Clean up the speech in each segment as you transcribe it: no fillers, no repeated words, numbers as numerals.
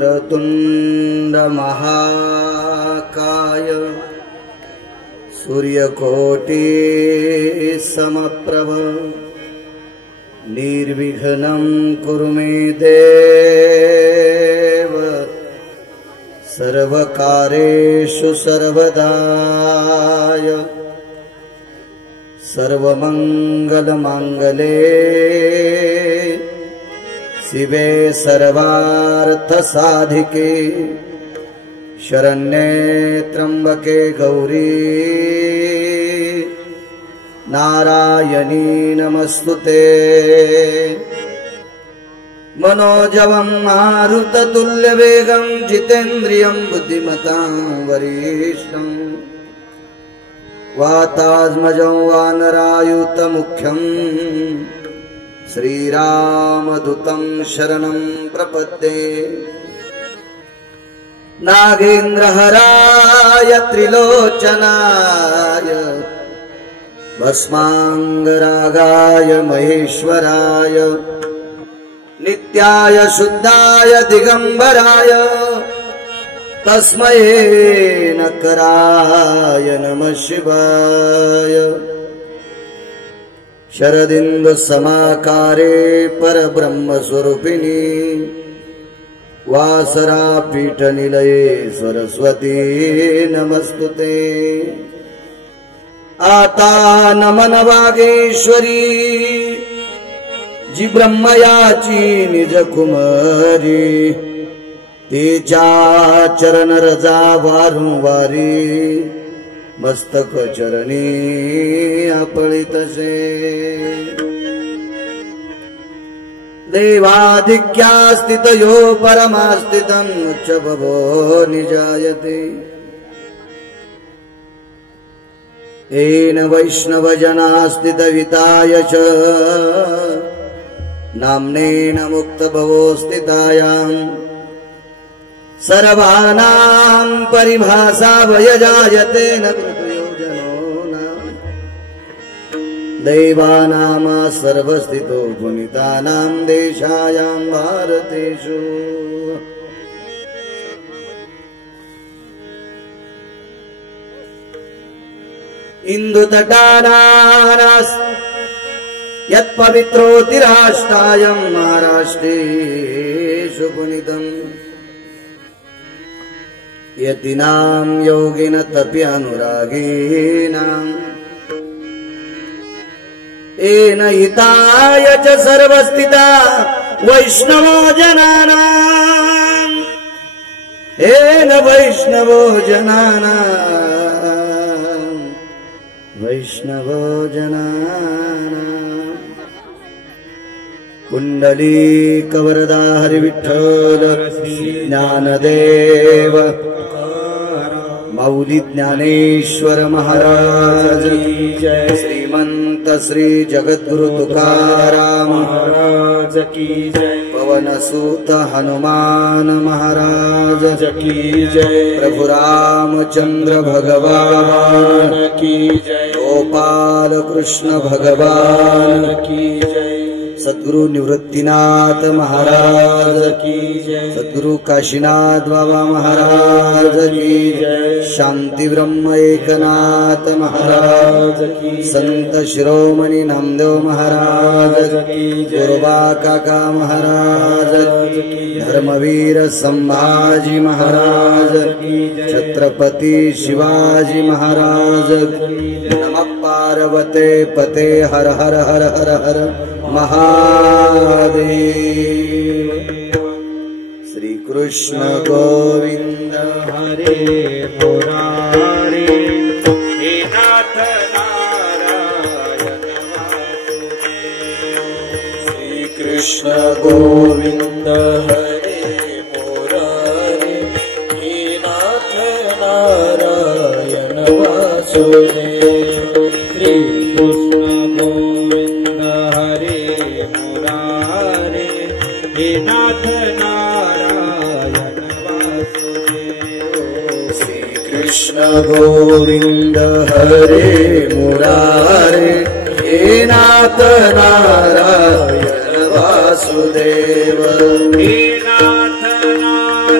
वक्रतुंड महाकाय सूर्यकोटि समप्रभ निर्विघ्नं कुरु मे देव सर्वकार्येषु सर्वदाय सर्वमंगलमांगल्ये शिवे सर्वार्थसाधिके शरण्ये त्र्यंबके गौरी नारायणी नमस्तुते। मनोजवं मारुततुल्यवेगं जितेन्द्रियं बुद्धिमतां वरिष्ठं वातात्मजं वानरायुतमुख्यं श्रीरामदूतं शरणं प्रपद्ये। नागेन्द्रहराय त्रिलोचनाय भस्मांगरागाय महेश्वराय नित्याय शुद्धाय दिगंबराय तस्मै नकराय नमः शिवाय। शरदिन्दु समाकारे परब्रह्मस्वरूपिणी वासरापीठनिलये सरस्वती नमस्तुते। आता नमन वागेश्वरी जी ब्रह्मयाची निज कुमारी तिच्या चरण रजा वारंवारी मस्तक चरणी आपळितसे। देवाधिक्या स्थितयो परमास्थितं च भवो निजायते। येन वैष्णवजनास्थितविताय च नाम्नेन मुक्तभवो स्थितायां सर्वानां परिभाषा वयजायते न कृतयोजनो नाम। दैवानामा सर्वस्थितो गुणितानां देशायां भारतेषु। इंदुतटानानास् यत्पवित्रोतिराष्टायं महाराष्ट्रेषु पुनितम्। यतीनां योगिन तप्यानुरागीनां येन हिताय च सर्वस्थिता वैष्णवो जनानां येन वैष्णवो जनानां कुंडलीकवरदा हरिविठ्ठल ज्ञानदेव मौली ज्ञानेश्वर महाराज की जय। श्रीमंत श्री जगद्गुरु तुकाराम महाराज की जय। पवनसूत हनुमान महाराज की जय। प्रभु रामचंद्र भगवान की जय। गोपाल कृष्ण भगवान की जय। सद्गुरु निवृत्तिनाथ महाराज की जय। सद्गुरु काशीनाथ बाबा महाराज की जय। शांति ब्रह्म एकनाथ महाराज की। संत शिरोमणि नामदेव महाराज की। गुरुबा काका महाराज की। धर्मवीर संभाजी महाराज की। छत्रपति शिवाजी महाराज की। नमः पार्वते पते हर हर हर हर हर महादेव। श्री कृष्ण गोविंद हरे मुरारी हे नाथ नारायण वासुदेव। श्री कृष्ण गोविंद हरे मुरारी हे नाथ नारायण वासुदेव। श्री कृष्ण गोविंद हरे मुरारी हे नाथ नारायण वासुदेव। श्री कृष्ण गोविंद हरे मुरारी हे नाथ नारायण वासुदेव। हे नाथ नारायण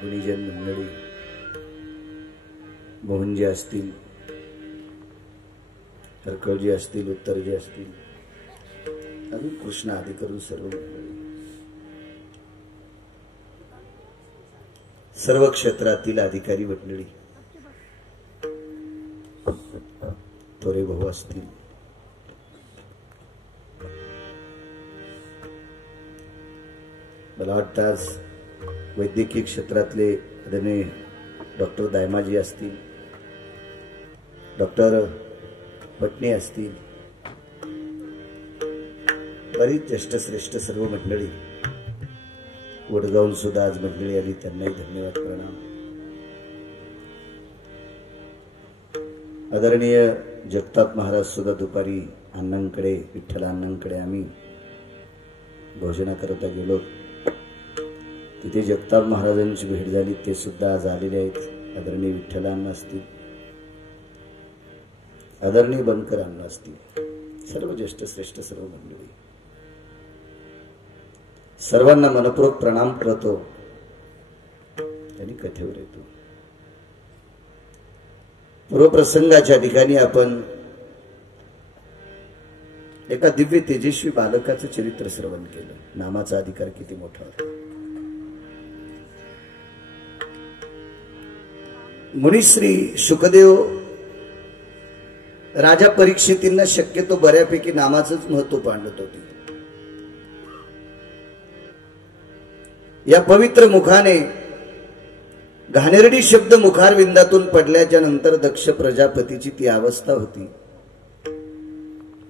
गुणीजन मंडळी, मोहनजी असतील, हरकळजी असतील, उत्तरजी असतील, अजून कृष्ण आदी करून सर्व मंडळी, सर्व क्षेत्रातील अधिकारी मंडळी, थोरे भाऊ असतील, मला वाटतं आज वैद्यकीय क्षेत्रातले आदरणीय डॉक्टर दायमाजी असतील, डॉक्टर पटणे असतील, बरीच ज्येष्ठ श्रेष्ठ सर्व मंडळी वडगावून सुद्धा आज मंडळी आली, त्यांनाही धन्यवाद प्रणाम. आदरणीय जगताप महाराज सुद्धा दुपारी अण्णांकडे, विठ्ठल अण्णांकडे आम्ही भोजनाकरता गेलो. तिथे जगताप महाराजांची भेट झाली, ते सुद्धा आज आलेले आहेत. आदरणीय विठ्ठल अण्णा असतील, आदरणीय बनकर अण्णा असतील, सर्व ज्येष्ठ श्रेष्ठ सर्व मंडळी, सर्वांना मनपूर्वक प्रणाम करतो आणि कथेवर येतो. पूर्वप्रसंगाच्या ठिकाणी आपण एका दिव्य तेजस्वी बालकाचं चरित्र श्रवण केलं. नामाचा अधिकार किती मोठा होता. मुनिश्री शुकदेव राजा परीक्षितींना शक्यतो बऱ्यापैकी नामाचंच महत्व पाडत होती. या पवित्र मुखाने घाणेरडी शब्द मुखारविंदातून पडल्याच्या नंतर दक्ष प्रजापतीची ती अवस्था होती.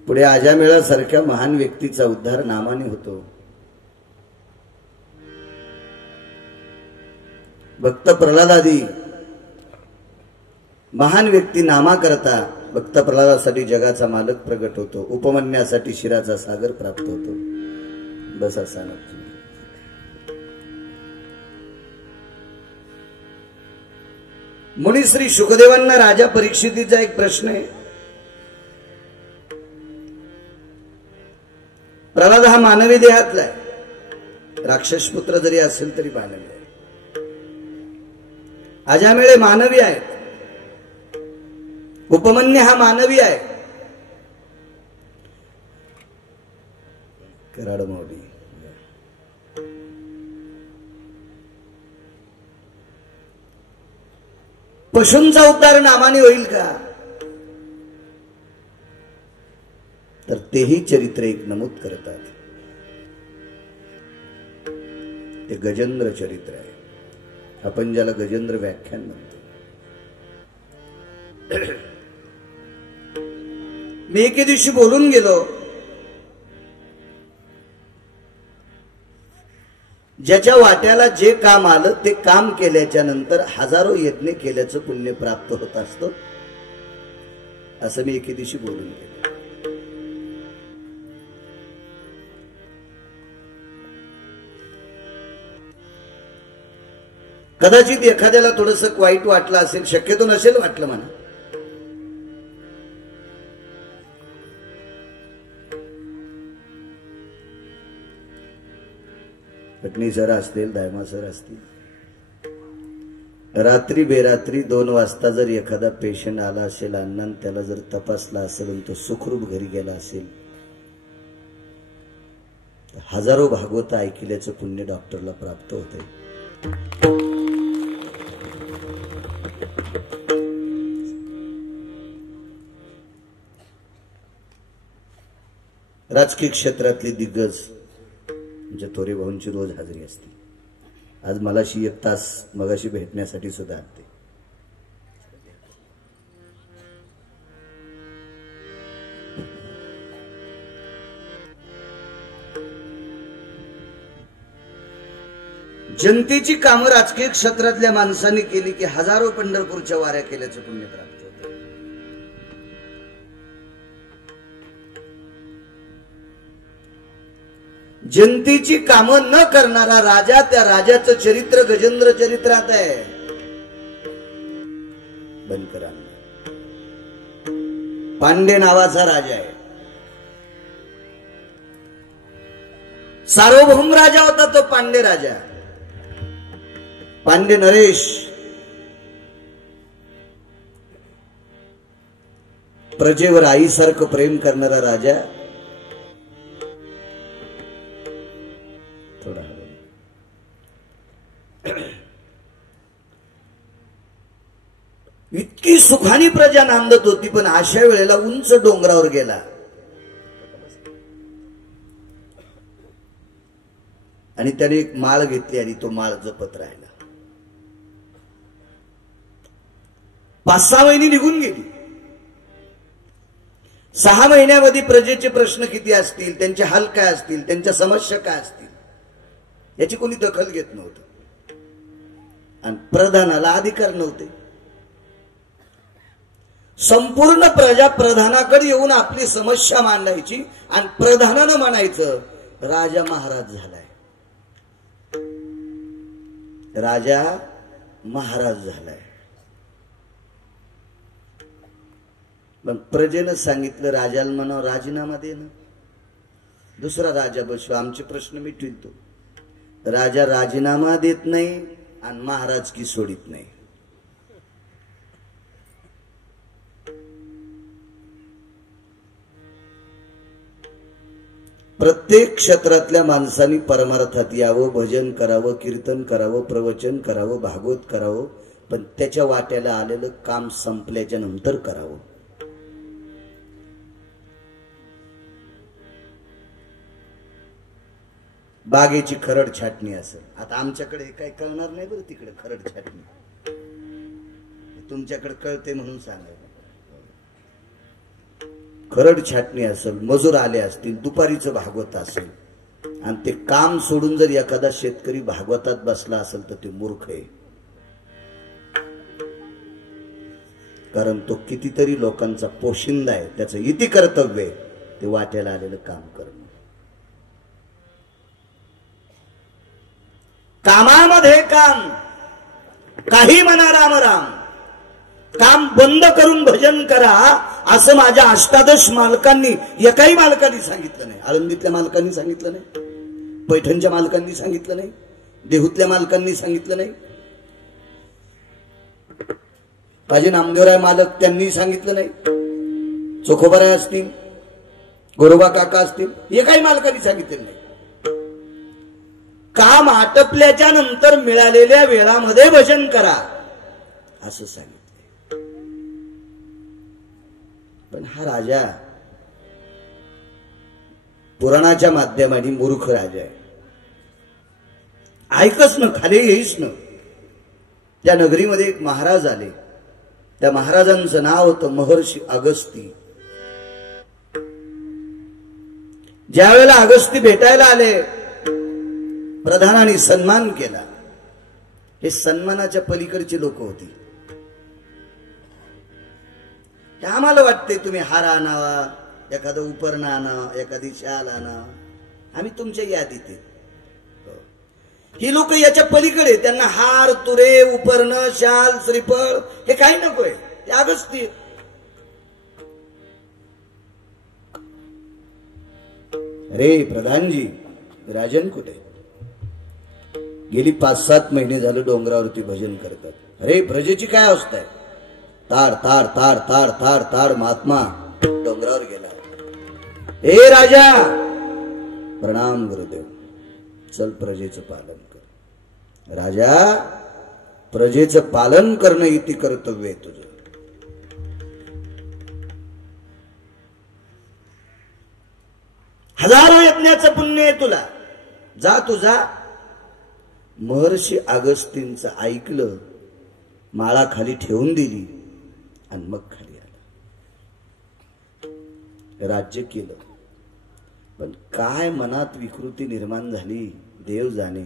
पुढे अजामेळा सारख्या महान व्यक्तीचा उद्धार नामाने होतो. भक्त प्रल्हादादी महान व्यक्ती नामा करता भक्त प्रल्हादासाठी जगाचा मालक प्रगट होतो. उपमन्यासाठी शिराचा सागर प्राप्त होतो. बस असा नक्की. मुनिश्री शुकदेवांना राजा परीक्षितीचा एक प्रश्न आहे. प्रल्हाद हा मानवी देहातला आहे, राक्षस पुत्र जरी असेल तरी मानवी आहे. अजामेळे मानवी आहेत, उपमन्य हा मानवी आहे. कराड माऊली पशूंचा उद्धार नामाने होईल का? तर तेही चरित्र एक नमूद करतात. ते गजेंद्र चरित्र आहे. आपण ज्याला गजेंद्र व्याख्यान म्हणतो. मी एके दिवशी बोलून गेलो, ज्याच्या वाट्याला जे काम आलं ते काम केल्याच्या नंतर हजारो यज्ञ केल्याचं पुण्य प्राप्त होत असतं, असं मी एके दिवशी बोलून गेलो. कदाचित एखाद्याला थोडंसं वाईट वाटलं असेल, शक्यतो नसेल वाटलं म्हणा. पटणी सर असतील, दायमा सर असतील, रात्री बेरात्री 2 वाजता जर एखादा पेशंट आला असेल अण्णा, त्याला जर तपासला असेल आणि तो सुखरूप घरी गेला असेल, तर हजारो भागवत ऐकल्याचं पुण्य डॉक्टरला प्राप्त होते. राजकीय क्षेत्रातले दिग्गज म्हणजे थोरे भाऊंची रोज हजेरी असते. आज मलाशी 1 तास मगाशी भेटण्यासाठी सुद्धा आलते. जनतेची कामं राजकीय क्षेत्रातल्या माणसांनी केली की हजारो पंढरपूरच्या वाऱ्या केल्याचं पुण्य प्राप्त होतं. जनतेची कामं न करणारा राजा, त्या राजाचं चरित्र गजेंद्र चरित्रात आहे. बनकरांना पांडे नावाचा राजा आहे. सार्वभौम राजा होता तो पांडे राजा. पांडे नरेश प्रजेवर आईसारखं प्रेम करणारा राजा थोडा इतकी सुखानी प्रजा नांदत होती, पण अशा वेळेला उंच डोंगरावर गेला आणि त्याने एक माळ घेतली आणि तो माळ जपत राहिला. 5-6 महिने निघून गेली. 6 महिन्यामध्ये प्रजेचे प्रश्न किती असतील, त्यांचे हाल काय असतील, त्यांच्या समस्या काय असतील, याची कोणी दखल घेत नव्हतं. आणि प्रधानाला अधिकार नव्हते. संपूर्ण प्रजा प्रधानाकडे येऊन आपली समस्या मांडायची आणि प्रधानानं म्हणायचं राजा महाराज झालाय, राजा महाराज झालाय. पण प्रजेनं सांगितलं राजाला म्हणावं राजीनामा दे ना, दुसरा राजा बसू, आमचे प्रश्न मिटवितो. राजा राजीनामा देत नाही आणि महाराज की सोडित नाही. प्रत्येक क्षेत्रातल्या माणसांनी परमार्थात यावं, भजन करावं, कीर्तन करावं, प्रवचन करावं, भागवत करावं, पण त्याच्या वाट्याला आलेलं काम संपल्याच्या नंतर करावं. बागेची खरड छाटणी असेल, आता आमच्याकडे काही कळणार नाही बरं, तिकडे खरड छाटणी तुमच्याकडे कळते म्हणून सांगायला. खरड छाटणी असेल, मजूर आले असतील, दुपारीचं भागवत असेल आणि ते काम सोडून जर एखादा शेतकरी भागवतात बसला असेल तर ते मूर्ख आहे. कारण तो कितीतरी लोकांचा पोशिंदा आहे, त्याचं इति कर्तव्य आहे ते वाट्याला आलेलं काम करणं. कामामध्ये काम, काही म्हणा राम राम, काम बंद करून भजन करा असं माझ्या 18 मालकांनी, एकाही मालकांनी सांगितलं नाही. आळंदीतल्या मालकांनी सांगितलं नाही, पैठणच्या मालकांनी सांगितलं नाही, देहूतल्या मालकांनी सांगितलं नाही, माझे नामदेवराय मालक त्यांनी सांगितलं नाही, चोखोबाराय असतील, गोरोबा काका असतील, एकाही मालकांनी सांगितलं नाही. काम आटपल्याच्या नंतर मिळालेल्या वेळामध्ये भजन करा असं सांगितलं. पण हा राजा पुराणाच्या माध्यमाने मूर्ख राजा आहे. ऐकच न, खाली येईच न. त्या नगरीमध्ये एक महाराज आले. त्या महाराजांचं नाव होतं महर्षी अगस्ती. ज्या वेळेला अगस्ती भेटायला आले, प्रधानाने सन्मान केला. हे सन्मानाच्या पलीकडची लोक होती. आम्हाला वाटते तुम्ही हार आणावा, एखादं उपरण आणा, एखादी शाल आणा, आम्ही तुमच्या यादीत. ही लोक याच्या पलीकडे, त्यांना हार, तुरे, उपरण, शाल, श्रीफळ हे काही नकोय. ते अगस्ती. अरे प्रधानजी, राजन कुठे? गेली 5-7 महिने झालं डोंगरावरती भजन करतात. अरे प्रजेची काय अवस्था आहे? ताड ताड ताड ताड ताड ताड महात्मा डोंगरावर गेला. हे राजा, प्रणाम गुरुदेव, चल प्रजेचं पालन कर. राजा, प्रजेचं पालन करणं इति कर्तव्य आहे तुझं. हजारो यज्ञाचं पुण्य आहे तुला, जा तू जा. महर्षी अगस्तींचं ऐकलं, माळा खाली ठेवून दिली आणि मग खाली आला. राज्य केलं. पण काय मनात विकृती निर्माण झाली देव जाणे.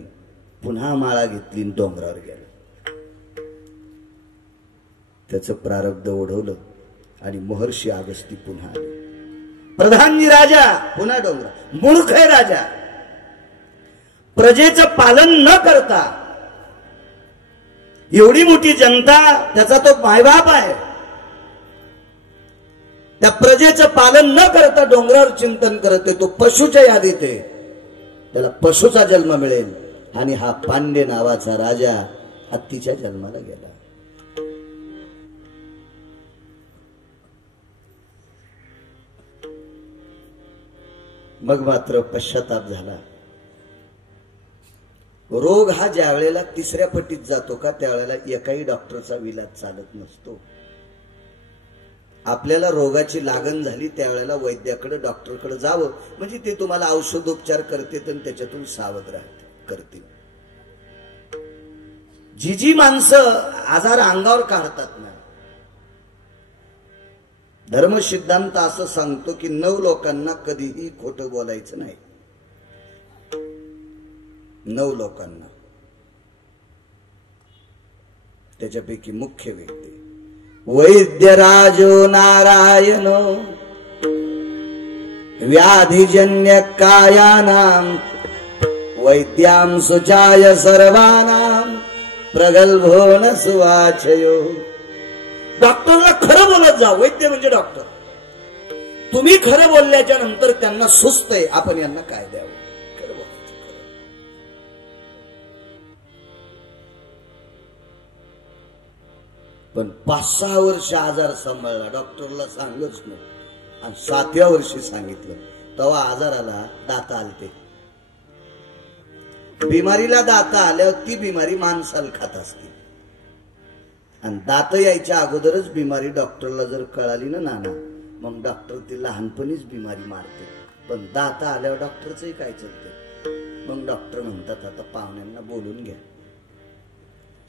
पुन्हा माळा घेतली, डोंगरावर गेला. त्याचं प्रारब्ध ओढवलं आणि महर्षी अगस्ती पुन्हा आले. प्रधानजी राजा पुन्हा डोंगरावर. मूर्ख आहे राजा. प्रजेचं पालन न करता, एवढी मोठी जनता, त्याचा तो मायबाप आहे, त्या प्रजेचं पालन न करता डोंगरावर चिंतन करत आहे. तो पशुच्या यादीत आहे, त्याला पशुचा जन्म मिळेल. आणि हा पांडे नावाचा राजा हत्तीच्या जन्माला गेला. मग मात्र पश्चाताप झाला. रोग हा ज्या वेळेला तिसऱ्या पटीत जातो का त्यावेळेला एकाही डॉक्टरचा विलाज चालत नसतो. आपल्याला रोगाची लागण झाली त्यावेळेला वैद्याकडे डॉक्टरकडे जावं, म्हणजे ते तुम्हाला औषधोपचार करते आणि त्याच्यातून सावध राहते करतील. जी माणसं आजार अंगावर काढतात ना, धर्म सिद्धांत असं सांगतो की 9 लोकांना कधीही खोटं बोलायचं नाही. 9 लोकांना, त्याच्यापैकी मुख्य व्यक्ती वैद्यराजो नारायण व्याधिजन्य कायानां वैद्यां सुचाय सर्वानां प्रगल्भो न सुवाचयो. डॉक्टरला खरं बोलत जा. वैद्य म्हणजे डॉक्टर. तुम्ही खरं बोलल्याच्या नंतर त्यांना सुचतंय आपण यांना काय द्यावं. खरं बोलायचं. पण 5-6 वर्ष आजार सांभाळला, डॉक्टरला सांगच नाही, आणि 7व्या वर्षी सांगितलं तेव्हा आजाराला दाता आलते. बिमारीला दाता आल्यावर ती बिमारी माणसाला खात असते, आणि दात यायच्या अगोदरच बिमारी डॉक्टरला जर कळाली ना नाना, मग डॉक्टर ती लहानपणीच बिमारी मारते. पण दाता आल्यावर डॉक्टरचंही काय चालते. मग डॉक्टर म्हणतात आता पाहुण्यांना बोलून घ्या.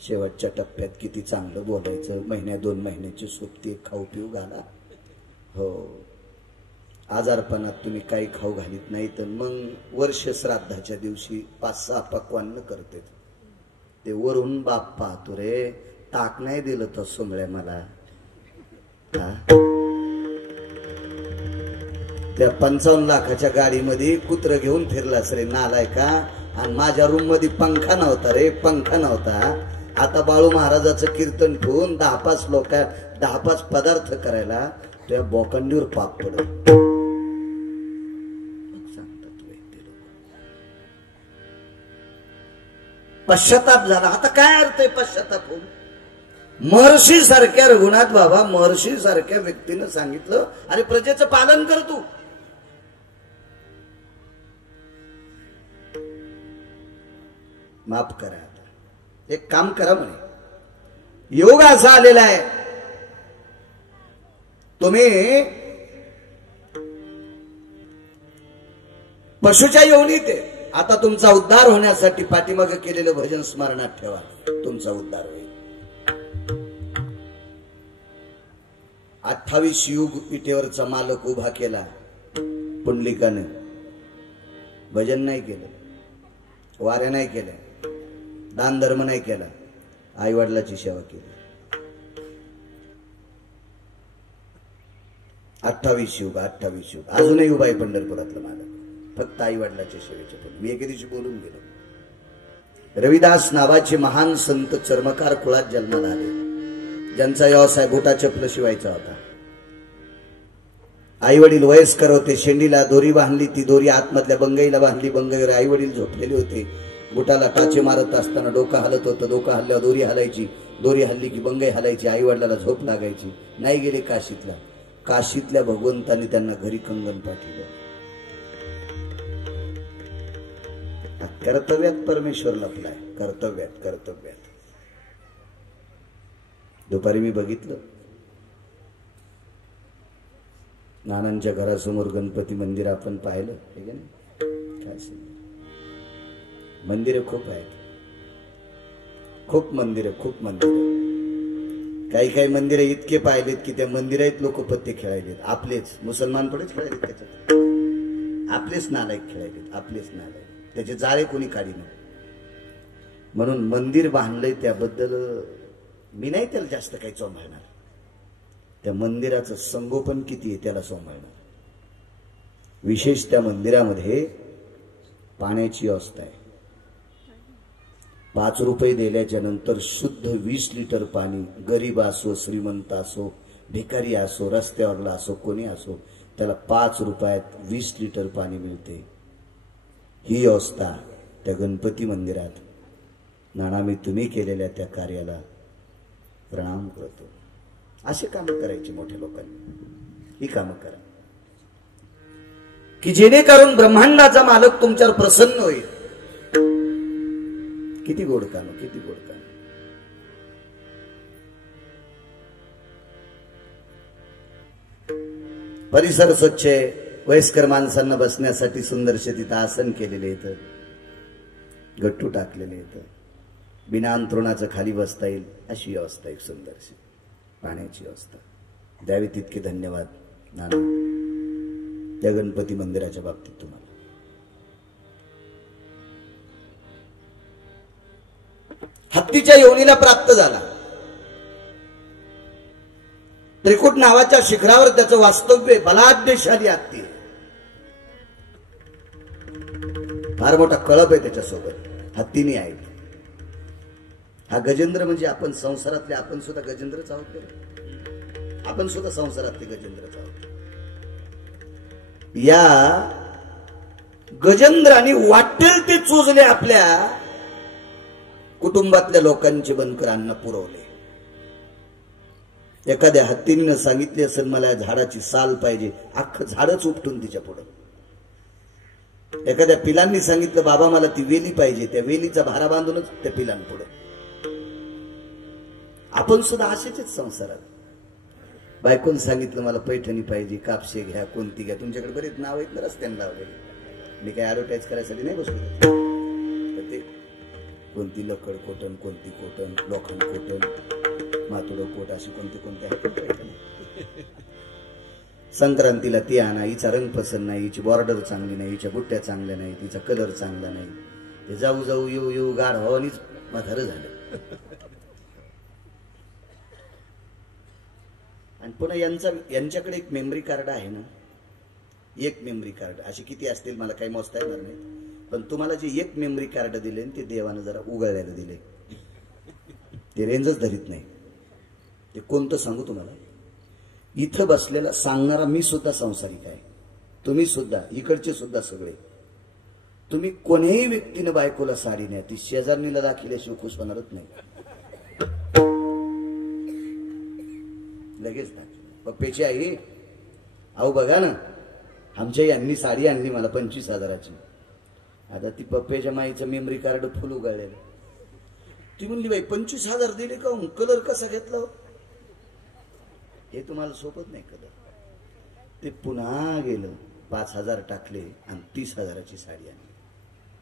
शेवटच्या टप्प्यात किती चांगलं बोलायचं. 1-2 महिन्याची सुट्टी, खाऊ पिऊ घाला. हो, आजारपणात तुम्ही काही खाऊ घालीत नाही तर मग वर्ष श्राद्धाच्या दिवशी 5-6 पक्वान्न करते. ते वरून बाप पाहतो रे, ताक नाही दिलं तर सोमळ्या मला. त्या 55 लाखाच्या गाडीमध्ये कुत्र घेऊन फिरलास रे नालाय का. आणि माझ्या रूम मध्ये पंखा नव्हता रे, पंखा नव्हता. आता बाळू महाराजाचं कीर्तन ठेवून 10-5 पदार्थ करायला त्या बोकंडीवर पाप पडत. पश्चाताप झाला. आता काय अर्थ आहे पश्चाताप होऊन. महर्षी सारख्या रघुनाथ बाबा, महर्षी सारख्या व्यक्तीनं सांगितलं अरे प्रजेचं पालन कर तू. माफ करा, आता एक काम करा म्हणे. योग असा आलेला आहे, तुम्ही पशुच्या योनीत आहे. आता तुमचा उद्धार होण्यासाठी पाठीमागे केलेलं भजन स्मरणात ठेवा, तुमचा उद्धार होईल. 28 युग पिठेवरचा मालक उभा केला पुंडलिकाने. भजन नाही केलं, वाऱ्या नाही केल्या, दान धर्म नाही केला, आई वडिलाची सेवा केली. 28 युग अजूनही उभा आहे पंढरपुरातला मालक, फक्त आई वडिलाच्या सेवेचे. पण मी एके दिवशी बोलून गेलो. रविदास नावाचे महान संत चर्मकार कुळात जन्माला आले, ज्यांचा व्यवसाय बुटा चपल शिवायचा होता. आई वडील वयस्कर होते. शेंडीला दोरी बांधली, ती दोरी आतमधल्या बंगईला बांधली. बंगईवर आई वडील झोपलेले होते. बुटाला टाचे मारत असताना डोकं हलत होतं. डोकं हल्ल्यावर दोरी हलायची, दोरी हल्ली की बंगई हलायची. आई वडिलाला झोप लागायची. नाही गेले काशीतला. काशीतल्या भगवंतांनी त्यांना घरी कंगन पाठवलं. कर्तव्यात परमेश्वर लपलाय. कर्तव्यात. दुपारी मी बघितलं, नानांच्या घरासमोर गणपती मंदिर आपण पाहिलं. काय मंदिरं खूप आहेत, खूप मंदिरं. काही मंदिरं इतके पाहिलेत की त्या मंदिरात लोक पत्ते खेळायलेत. आपलेच मुसलमान पडेच खेळायलेत, त्याच्यात आपलेच नालायक खेळायलेत, आपलेच नालायक. त्याचे जाळे कोणी काढी नाही. म्हणून मंदिर बांधलंय त्याबद्दल मी नाही त्याला जास्त काही चोंभाळणार. त्या मंदिराचं संगोपन किती आहे त्याला सोंभाळणार. विशेष त्या मंदिरामध्ये पाण्याची व्यवस्था आहे. 5 रुपये दिल्याच्या नंतर शुद्ध 20 लिटर पाणी, गरीब असो, श्रीमंत असो, भिकारी असो, रस्त्यावरला असो, कोणी असो, त्याला 5 रुपयात 20 लिटर पाणी मिळते. ही व्यवस्था त्या गणपती मंदिरात नाना मी तुम्ही केलेल्या त्या कार्याला प्रणाम करतो. असे काम करायची मोठ्या लोकांनी. ही कामं करा की जेणेकरून ब्रह्मांडाचा मालक तुमच्यावर प्रसन्न होईल. किती गोड काम, किती गोड काम. परिसर स्वच्छ आहे. वयस्कर माणसांना बसण्यासाठी सुंदरशे तिथं आसन केलेले येतं, गट्टू टाकलेले येतं, बिना अंथरुणाचं खाली बसता येईल अशी व्यवस्था, एक सुंदरशी पाण्याची व्यवस्था द्यावी. तितके धन्यवाद नाना त्या गणपती मंदिराच्या बाबतीत तुम्हाला. हत्तीच्या योनीला प्राप्त झाला. त्रिकुट नावाच्या शिखरावर त्याचं वास्तव्य, बलाढ्यशाली हत्ती, फार मोठा कळप आहे त्याच्यासोबत, हत्तीने आहे. हा गजेंद्र म्हणजे आपण संसारातले, आपण सुद्धा गजेंद्रच आहोत. आपण सुद्धा संसारातले गजेंद्रच आहोत. या गजेंद्राने वाटेल ते चोजले आपल्या कुटुंबातल्या लोकांचे बनकर अन्न पुरवले. एखाद्या हत्तीने सांगितले असेल मला झाडाची साल पाहिजे, अख्खं झाडच उपटून तिच्या पुढं. एखाद्या पिलांनी सांगितलं बाबा मला ती वेली पाहिजे, त्या वेलीचा भारा बांधूनच त्या पिलांपुढे. आपण सुद्धा असेच संसारात. बायकोन सांगितलं मला पैठणी पाहिजे, कापशे घ्या, कोणती घ्या. तुमच्याकडे बरेच नाव आहेत ना रस्त्याने लावलेले. मी काय ऍडव्हर्टाईज करायसाठी नाही बसलो. ते कोणती लकड कोटन, कोणती कोटन, लोखंड कोटन, मातुडं कोट, अशी कोणती कोणती आहेत. संक्रांतीला ती आणा, हिचा रंग पसंत नाही, हिची बॉर्डर चांगली नाही, हिच्या बुट्ट्या चांगल्या नाही, तिचा कलर चांगला नाही. ते जाऊ जाऊ येऊ येऊ गाढ व्हावानीच म्हातारं झालं. आणि पुन्हा यांच्याकडे एक मेमरी कार्ड आहे ना, एक मेमरी कार्ड. अशी किती असतील मला काही मोजता येणार नाही, पण तुम्हाला जे एक मेमरी कार्ड दिले ते देवानं जरा उगाळायला दिले. ते रेंजच धरीत नाही. ते कोणतं सांगू तुम्हाला. इथं बसलेला सांगणारा मी सुद्धा संसारिक आहे, तुम्ही सुद्धा, इकडचे सुद्धा सगळे. तुम्ही कोणीही व्यक्तीनं बायकोला साडी नाही, ती शेजारणीला दाखिल्याशिवाय खुश होणारच नाही. लगेच पप्पेची आई, अहो बघा ना, आमच्या यांनी साडी आणली मला 25,000ची. आता ती पप्पेच्या माईचं मेमरी कार्ड फुल उगाळलेलं. ती म्हणली बाई 25,000 दिले का, कलर कसा घेतला. हे तुम्हाला सोबत नाही कलर. ते पुन्हा गेलं, 5,000 टाकले आणि 30,000ची साडी आणली,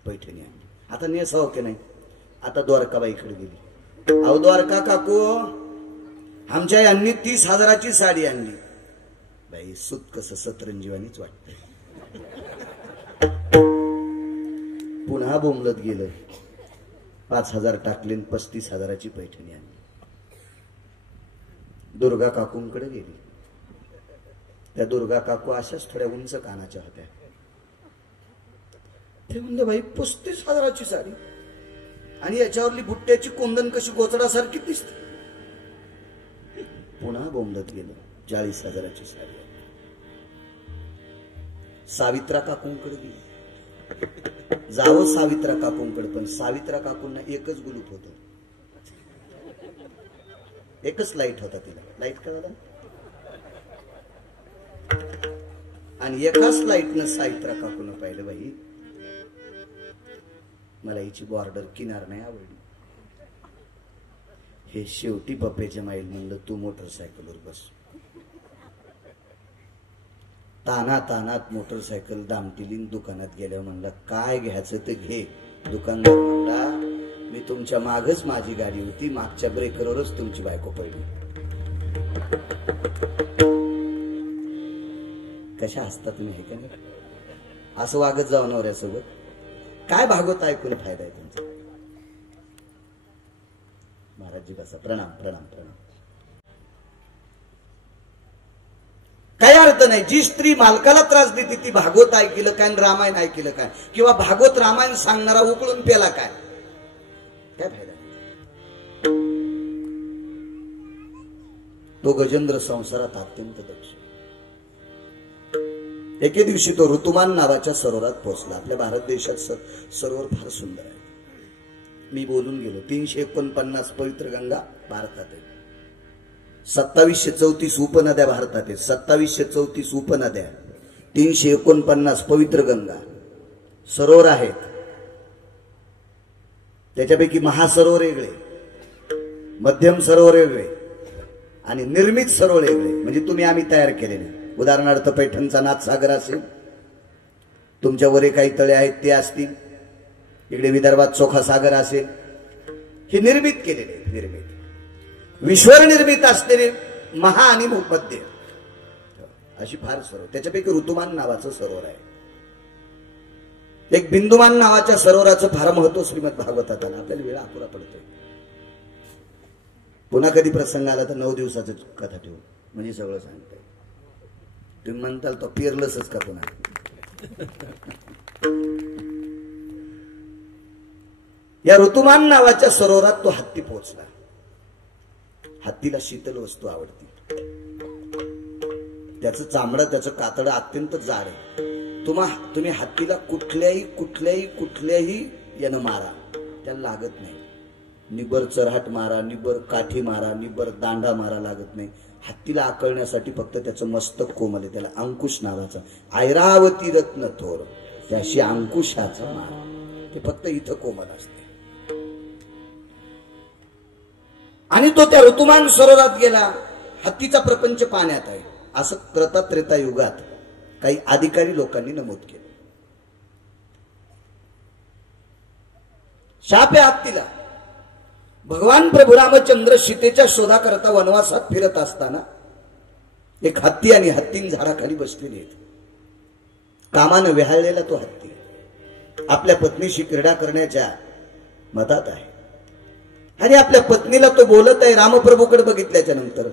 पैठणी आणली. आता नेसावं की नाही. आता द्वारकाबाईकडे गेली. अहो द्वारका काकू, आमच्या यांनी 30,000ची साडी आणली. बाई सुत कसं सतरंजीवानीच वाटत. पुन्हा बोंबलत गेलं, 5,000 टाकले, 35,000ची पैठणी आणली. दुर्गा काकूंकडे गेली. त्या दुर्गा काकू अशाच थोड्या उंच कानाच्या होत्या. ते म्हणले बाई 35,000ची साडी आणि याच्यावरली बुट्ट्याची कोंदण कशी गोचडासारखी दिसते. पुन्हा बोंबलत गेलं, 40,000ची साडी. सावित्रा काकूंकडे गेली. जावं सावित्रा काकूंकडे, पण सावित्रा काकूंना एकच गुलूप होत, एकच लाईट होता. तिला लाईट कळाला. आणि एकाच लाईटनं सावित्रा काकून पाहिलं बाई मला हिची बॉर्डर किनार नाही आवडली. हे शेवटी पप्पेच्या माईल म्हणलं तू मोटरसायकलवर बस. तानात मोटरसायकल दामटिलीन दुकानात गेल्यावर म्हणला काय घ्यायचं ते घे. दुकानदार म्हणला मी तुमच्या मागच माझी गाडी होती, मागच्या ब्रेकरवरच तुमची बायको पडली. कशा हसता तुम्ही, हे का नाही. असं वागत जाऊ नवऱ्यासोबत. काय भागवत ऐकून फायदा आहे तुमचा. महाराजजी बसा. प्रणाम प्रणाम प्रणाम. काही अर्थ नाही. जी स्त्री मालकाला त्रास देते ती भागवत ऐकलं काय, रामायण ऐकलं काय, किंवा भागवत रामायण सांगणारा उकळून पेला काय, काय फायदा. तो गजेंद्र संसारात अत्यंत दक्ष. एके दिवशी तो ऋतुमान नावाच्या सरोवरात पोहोचला. आपल्या भारत देशात सरोवर फार सुंदर आहे. 2 मी बोलून गेलो. 349 पवित्र गंगा भारतात आहेत. 2734 उपनद्या भारतात आहेत. 2734 उपनद्या, 349 पवित्र गंगा. सरोवर आहेत, त्याच्यापैकी महासरोवर वेगळे, मध्यम सरोवर वेगळे आणि निर्मित सरोवर वेगळे. म्हणजे तुम्ही आम्ही तयार केलेले. उदाहरणार्थ पैठणचा नाथसागर असेल, तुमच्यावर काही तळे आहेत ते असतील, इकडे विदर्भात चोखा सागर असेल. हे निर्मित केलेले, निर्मित विश्वर निर्मित असलेले महा आणि मध्य अशी फार सरोवर. त्याच्यापैकी ऋतुमान नावाचं सरोवर आहे. एक बिंदुमान नावाच्या सरोवराचं फार महत्व श्रीमद भागवतात आलं. आपल्याला वेळ अपुरा पडतोय. पुन्हा कधी प्रसंग आला तर 9 दिवसाचं कथा ठेवू, म्हणजे सगळं सांगताय. तुम्ही म्हणताल तो पिरलसच का पुन्हा. या ऋतुमान नावाच्या सरोवरात तो हत्ती पोहोचला. हत्तीला शीतल वस्तू आवडती. त्याचं चामडं, त्याचं कातडं अत्यंत जाड आहे. तुम्ही हत्तीला कुठल्याही यानं मारा, त्याला लागत नाही. निबर चरहाट मारा, निबर काठी मारा, निबर दांडा मारा, लागत नाही. हत्तीला आकळण्यासाठी फक्त त्याचं मस्तक कोमल आहे. त्याला अंकुश नावाचा, ऐरावती रत्न थोर, त्याशी अंकुशाचा मारा. ते फक्त इथं कोमल असते. आणि तो त्या ऋतुमान सरोवरात गेला. हत्तीचा प्रपंच पाण्यात आहे असं त्रेता युगात काही अधिकारी लोकांनी नमूद केलं. शाप आहे हत्तीला. भगवान प्रभू रामचंद्र सीतेच्या शोधाकरता वनवासात फिरत असताना एक हत्ती आणि हत्तीन झाडाखाली बसलेले आहेत. कामानं विहाळलेला तो हत्ती आपल्या पत्नीशी क्रीडा करण्याच्या मतात आहे. आणि आपल्या पत्नीला तो बोलत आहे. रामप्रभूकडे बघितल्याच्या नंतर,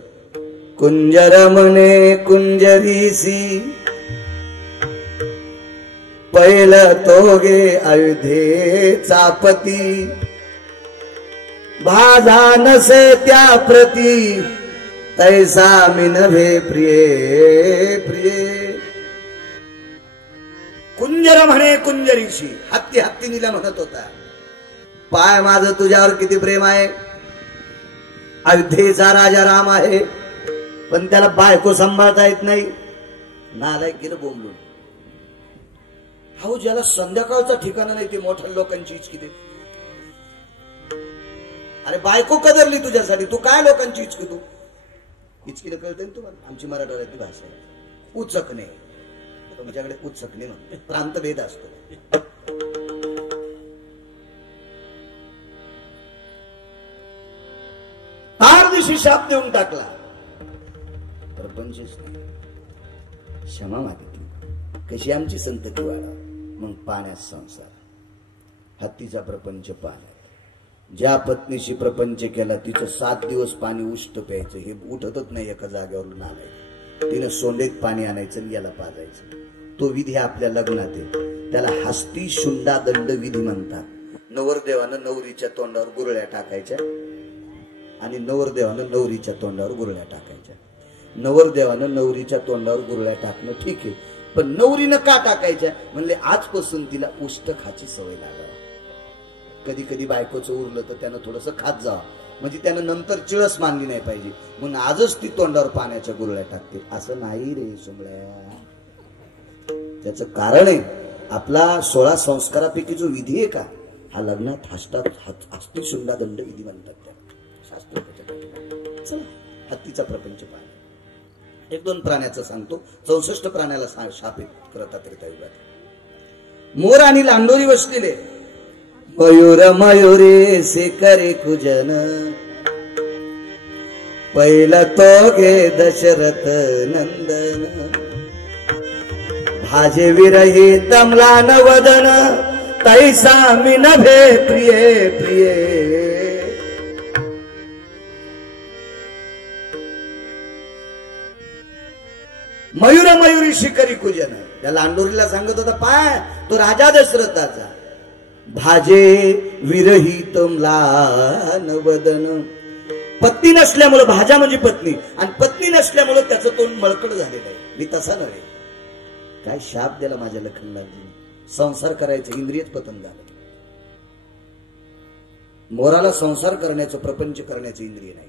कुंजर म्हणे कुंजरीसी, पहिलं तो गे अयोध्येचा पती, भाजा नसे त्या प्रती, तैसा मी नव्हे प्रिये प्रिये. कुंजर म्हणे कुंजरीशी, हत्ती हत्तीनीला म्हणत होता, पाय माझं तुझ्यावर किती प्रेम आहे. अयोध्येचा राजा राम आहे, पण त्याला बायको सांभाळता येत नाही. नालायक गेलं बोंबलून. हा ज्याला संध्याकाळचा ठिकाणा नाही ते मोठ्या लोकांची इचकी. अरे बायको कदरली तुझ्यासाठी, तू काय लोकांची इचकी. तू इचकीला कळते ना तुम्हाला. आमची मराठवाड्यातली भाषा आहे उचकणे. तुमच्याकडे उचकणे म्हणते, प्रांतभेद असतो. तार दिवशी शाप देऊन टाकला. प्रपंचच नाही. क्षमा मागितली, कशी आमची संतती वाढा. मग पाण्यात संसार. हत्तीचा प्रपंच पाण्यात. ज्या पत्नीशी प्रपंच केला तिचं 7 दिवस पाणी उष्ट प्यायचं. हे उठतच नाही एका जागेवरून आणायचं. तिनं सोंडेत पाणी आणायचं आणि याला पाजायचं. तो विधी आपल्या लग्नात आहे. त्याला हस्ती शुंडा दंड विधी म्हणतात. नवरदेवानं नवरीच्या तोंडावर गुरळ्या टाकायच्या आणि नवरदेवानं नवरीच्या तोंडावर गुरळ्या टाकायच्या. नवरदेवानं नवरीच्या तोंडावर गुरळ्या टाकणं ठीक आहे, पण नवरीनं का टाकायच्या? म्हणले आजपासून तिला उष्ट खाची सवय लागावी. कधी कधी बायकोचं उरलं तर त्यानं थोडंसं खात जावं, म्हणजे त्यानं नंतर चिळस मानली नाही पाहिजे. म्हणून आजच ती तोंडावर पाण्याच्या गुरळ्या टाकते. असं नाही रे सुमळ्या. त्याचं कारण आहे आपला 16 संस्कारापैकी जो विधी आहे का, हा लग्नात हस्ती शुंडा दंड विधी म्हणतात. शास्त्र चला हत्तीचा प्रपंच पाहिजे. 1-2 प्राण्याचं सांगतो. 64 प्राण्याला शापित करतात त्रेतायुगात. मोर आणि लांडोरी बसलेले. मयूर मयुरे से करे कुजन, पहिला तो गे दशरथ नंदन, भाजे विरही दमला न वदन, तैसा मी नभे प्रिये प्रिये. मयूर मयुरी शिकरी कुजन. त्या लांडोरीला सांगत होता पाय तो राजा दशरथाचा. भाजे विरहित म्लान वदन. पत्नी नसल्यामुळे, भाजा म्हणजे पत्नी, आणि पत्नी नसल्यामुळे त्याचं तोंड मळकड झालेलं आहे. मी तसा नव्हे. काय शाप दिला माझ्या लखनलालजीने. संसार करायचं इंद्रियच पतन झालं. मोराला संसार करण्याचं प्रपंच करण्याचं इंद्रिय नाही.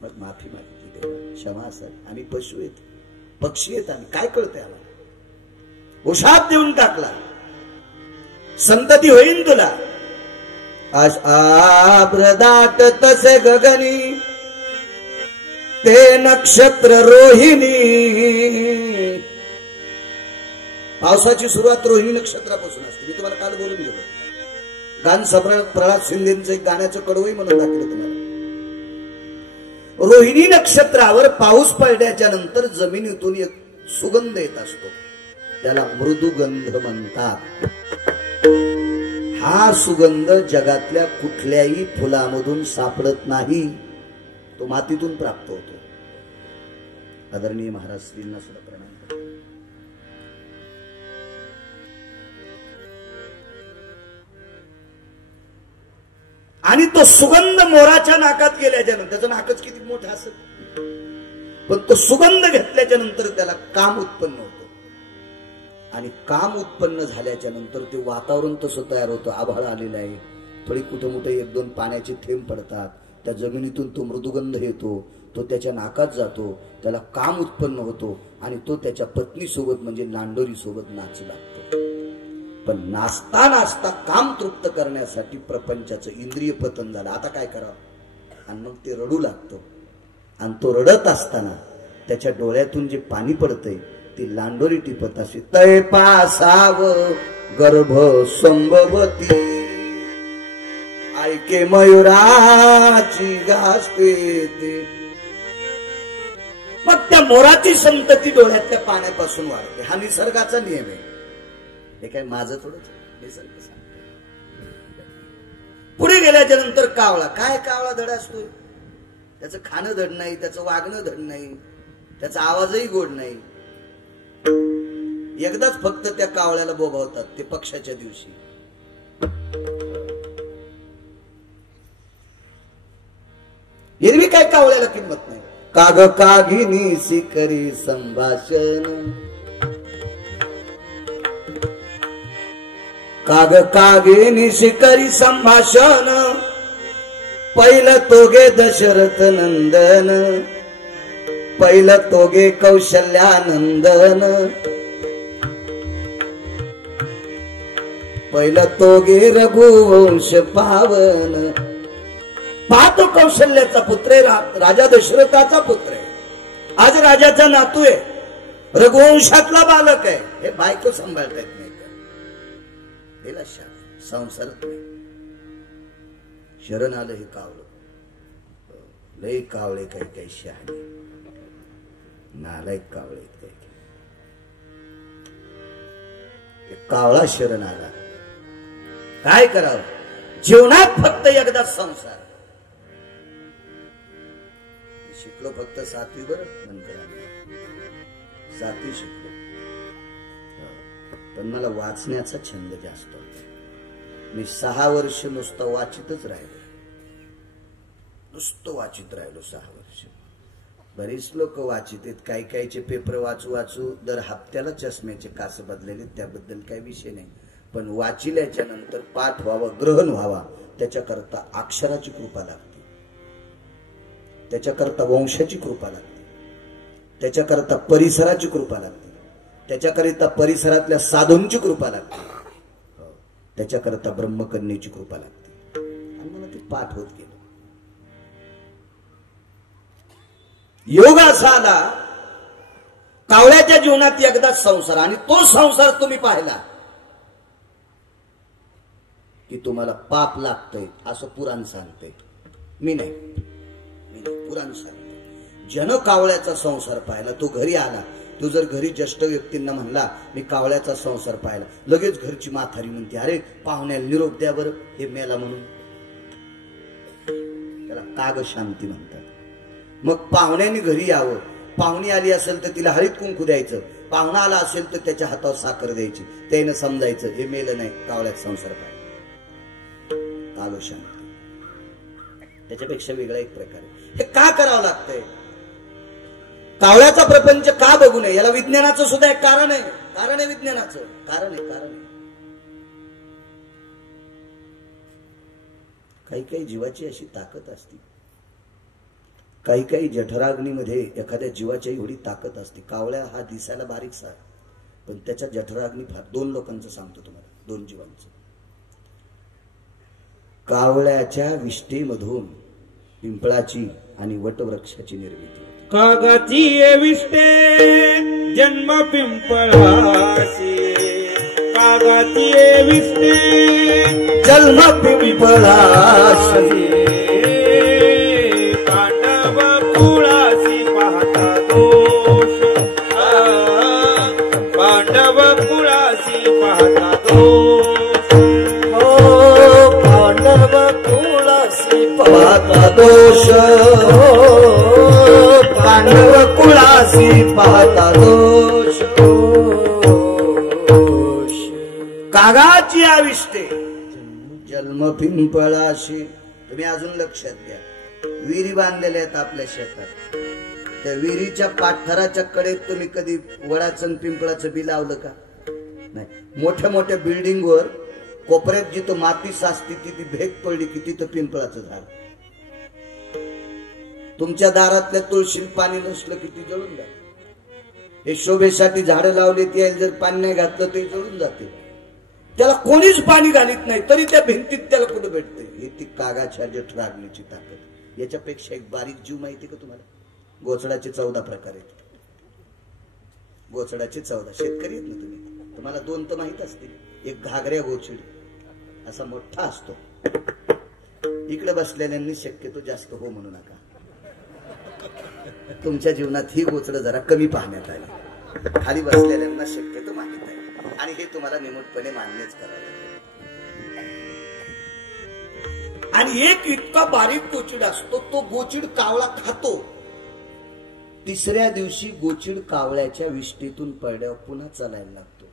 मग माफी मागितली देवा, क्षमा असेल. आम्ही पशु आहेत, पक्षी आहेत, आम्ही काय कळतंय आम्हाला. उशाप देऊन टाकला. संतती होईन तुला. आभ्रदाट तसे गगनी ते नक्षत्र रोहिणी. पावसाची सुरुवात रोहिणी नक्षत्रापासून असते. मी तुम्हाला काल बोलून गेलो. गान सम्राट प्रल्हाद शिंदेचं एक गाण्याचं कडवही म्हणून दाखवलं तुम्हाला. रोहिणी नक्षत्रावर पाऊस पडल्याच्या नंतर जमिनीतून एक सुगंध येत असतो, त्याला मृदुगंध म्हणतात. हा सुगंध जगातल्या कुठल्याही फुलामधून सापडत नाही, तो मातीतून प्राप्त होतो. आदरणीय महाराज श्रींना सुद्धा प्रणाम. आणि तो सुगंध मोराच्या नाकात गेल्याच्या नंतर, त्याचं नाकच किती मोठं असेल, पण तो सुगंध घेतल्याच्या नंतर त्याला काम उत्पन्न होतं. आणि काम उत्पन्न झाल्याच्या नंतर ते वातावरण तसं तयार होतं. आभाळ आलेलं आहे, थोडी कुठे मोठे एक दोन पाण्याचे थेंब पडतात, त्या जमिनीतून तो मृदुगंध येतो, तो त्याच्या नाकात जातो, त्याला काम उत्पन्न होतो. आणि तो त्याच्या पत्नी सोबत म्हणजे लांडोरी सोबत नाचू लागतो. पण नाचता नाचता काम तृप्त करण्यासाठी प्रपंचाचं इंद्रिय पतन झालं. आता काय करावं. आणि मग ते रडू लागतो. आणि तो रडत असताना त्याच्या डोळ्यातून जे पाणी पडतंय ती लांडोरी टिपत असे. तय पासाव गर्भ संभवती ऐके मयुराची गाजते ते. मग त्या मोराची संतती डोळ्यातल्या पाण्यापासून वाढते. हा निसर्गाचा नियम आहे. हे काय माझं थोडंच, निसर्ग सांगतो. पुढे गेल्याच्या नंतर कावळा. काय कावळा धड असतोय. त्याचं खाणं धड नाही, त्याचं वागणं धड नाही, त्याचा आवाजही गोड नाही. एकदाच फक्त त्या कावळ्याला बोभावतात, ते पक्षाच्या दिवशी. एरवी काय कावळ्याला किंमत नाही. काग कागिनी शिकरी संभाषण. काग कागिनी शिकरी संभाषण. पहिलं तोगे दशरथ नंदन, पहिलं तोगे कौशल्यानंदन, पहिलं तोगे रघुवंश पावन. पाहतो कौशल्याचा पुत्र आहे, राजा दशरथाचा पुत्र आहे, आज राजाचा नातू आहे, रघुवंशातला बालक आहे. हे बायको सांभाळता येत नाही, दिला संसारात नाही. शरण आलं हे कावलं. लय कावळे काही काही शहाणे, नालायक कावळे काही. कावळा शरण आला. काय करावं. जीवनात फक्त एकदा संसार. शिकलो फक्त 7वी वर, नंतर 7वी शिकलो. पण मला वाचण्याचा छंद जास्त होता. मी 6 वर्ष नुसतं वाचितच राहिलो. नुसतं वाचित राहिलो 6 वर्ष. बरीच लोक वाचित आहेत. काही काहीचे पेपर वाचू वाचू दर हप्त्याला चष्म्याचे कास बदलेले, त्याबद्दल काही विषय नाही. पण वाचिल्याच्या नंतर पाठ व्हावा, ग्रहण व्हावा, त्याच्याकरता अक्षराची कृपा लागते, त्याच्याकरता वंशाची कृपा लागते, त्याच्याकरता परिसराची कृपा लागते, त्याच्याकरिता परिसरातल्या साधूंची कृपा लागते, त्याच्याकरता ब्रह्मकन्येची कृपा लागते. आणि मला ते पाठ होत गेलं. योग असा आला. कावळ्याच्या जीवनात एकदाच संसार, आणि तो संसार तुम्ही पाहिला की तुम्हाला पाप लागतंय असं पुराण सांगते. मी नाही, पुराण सांगते. जन कावळ्याचा संसार पाहिला, तो घरी आला. तो जर घरी ज्येष्ठ व्यक्तींना म्हणला मी कावळ्याचा संसार पाहिला, लगेच घरची म्हातारी म्हणते अरे पाहुण्याला निरोप द्या बरं, हे मेला म्हणून. त्याला काग शांती म्हणतात. मग पाहुण्याने घरी यावं. पाहुणी आली असेल तर तिला हळद कुंकू द्यायचं. पाहुणा आला असेल तर त्याच्या हातावर साखर द्यायची. त्यानं समजायचं हे मेलं नाही, कावळ्याचा संसार पाहिला. काग शांती. त्याच्यापेक्षा वेगळा एक प्रकार आहे. हे का करावं लागतंय. कावळ्याचा प्रपंच का बघू नये. याला विज्ञानाचं सुद्धा एक कारण आहे. कारण आहे विज्ञानाचं. कारण आहे. काही काही जीवाची अशी ताकद असते, काही काही जठराग्नीमध्ये एखाद्या जीवाची एवढी ताकद असते. कावळ्या हा दिसायला बारीकसा, पण त्याच्या जठराग्नी फार. 2 लोकांचं सांगतो तुम्हाला, 2 जीवांचं. कावळ्याच्या विष्ठेमधून पिंपळाची आणि वटवृक्षाची निर्मिती होते. कागाची विष्टे जन्म पिंपळाची, कागाची विष्टे जन्म पिंपळाची, पांडव कुळासी पाहता दोष, पांडव कुळासी पाहता दोष, पांडव कुळासी पाहता दोष, पांडव कुळासी पाहता दोष. कागाची आविष्टे जन्म पिंपळाशी. तुम्ही अजून लक्षात घ्या, विहिरी बांधलेल्या आहेत आपल्या शेतात. त्या विहिरीच्या पाठराच्या कडेत तुम्ही कधी वडाचं पिंपळाचं बी लावलं का? नाही. मोठ्या मोठ्या बिल्डिंगवर कोपऱ्यात जिथं माती साचती तिथे भेग पडली की तिथं पिंपळाचं झाड. तुमच्या दारातल्या तुळशीला पाणी नसलं की ती जळून जाते. हे शोभेसाठी झाडं लावली ती जर पाणी नाही घातलं ते जळून जाते. त्याला कोणीच पाणी घालीत नाही तरी त्या भिंतीत त्याला कुठं भेटते. हे ती कागाच्या जठराग्नीची ताकद. याच्यापेक्षा एक बारीक जीव माहिती का तुम्हाला? गोचडाचे 14 प्रकार आहेत. गोचडाचे 14. शेतकरी आहेत ना तुम्ही, तुम्हाला 2 तर माहित असतील. एक घागऱ्या गोचिड असा मोठा असतो. इकडे बसलेल्यांनी शक्यतो जास्त हो म्हणू नका. तुमच्या जीवनात ही गोचड जरा कमी पाहण्यात आली. खाली बसलेल्यांना शक्यतो माहित आहे आणि हे तुम्हाला निमूटपणे मान्यच करावं लागेल. आणि एक इतका बारीक गोचिड असतो, तो गोचिड कावळा खातो. 3ऱ्या दिवशी गोचिड कावळ्याच्या विष्ठेतून पडल्यावर पुन्हा चालायला लागतो.